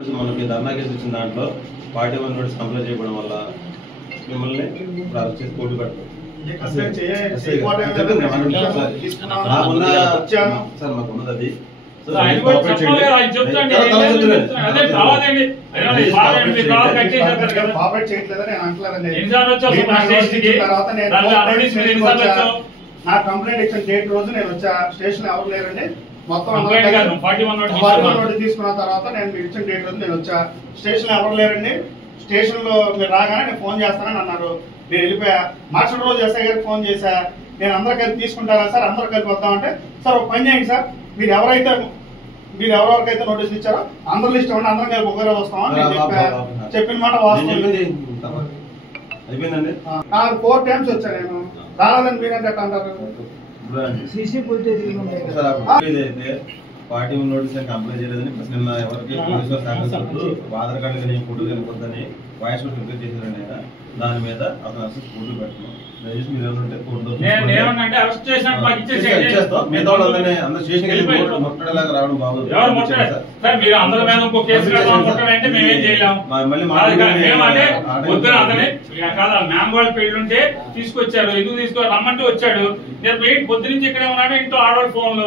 మనకి ధర్నా కేసు వచ్చిన దాంట్లో పార్టీ వన్ నోటీస్ కంప్లైంట్ చేయడం వల్ల మిమ్మల్ని అరెస్ట్ చేసి కోర్టు పెట్టారు. సార్ మాకు ఉన్నది అది నా కంప్లైంట్ ఇచ్చిన డేట్ రోజు నేను వచ్చా స్టేషన్ ఎవరు లేరండి మొత్తం నోటీస్ తీసుకున్న తర్వాత నేను మీరు ఇచ్చిన డేట్ రోజు నేను వచ్చా స్టేషన్ ఎవరు లేరండి స్టేషన్ లో మీరు రాగానే నేను ఫోన్ చేస్తానని అన్నారు. నేను వెళ్ళిపోయా. మార్చడం రోజు ఎస్ఐ గారికి ఫోన్ చేశా. నేను అందరు కలిపి తీసుకుంటారా సార్, అందరు కలిపి వద్దామంటే సార్ ఒక పని చేయండి సార్, మీరు ఎవరెవరికైతే నోటీసులు ఇచ్చారో అందరు లిస్ట్ ఇవ్వండి, అందరం కలిపి ఒకరే వస్తామని నేను చెప్పిన మాట వాస్తవం. అయిపోయిందండి. నాకు 4 times వచ్చా, నేను రాలేదని మీరంటే అంటారు. పార్టీ నోటీస్ కంప్లైంట్ చేయలేదని నిన్న ఎవరికి పోలీసులు ఆధార్ కార్డు కానీ ఫోటో కనుకొద్దని వాయిస్ రిక్వెస్ట్ చేశారండి. ఆయన దాని మీద అతను అసలు ఫోటో పెట్టడం రావడం బాబు మ్యాంగోళ్ళ పెళ్లి ఉంటే తీసుకొచ్చారు. ఎందుకు తీసుకో రమ్మంటే వచ్చాడు. పొద్దు నుంచి ఇక్కడే ఉన్నాడు. ఇంట్లో ఆడవాళ్ళ ఫోన్లు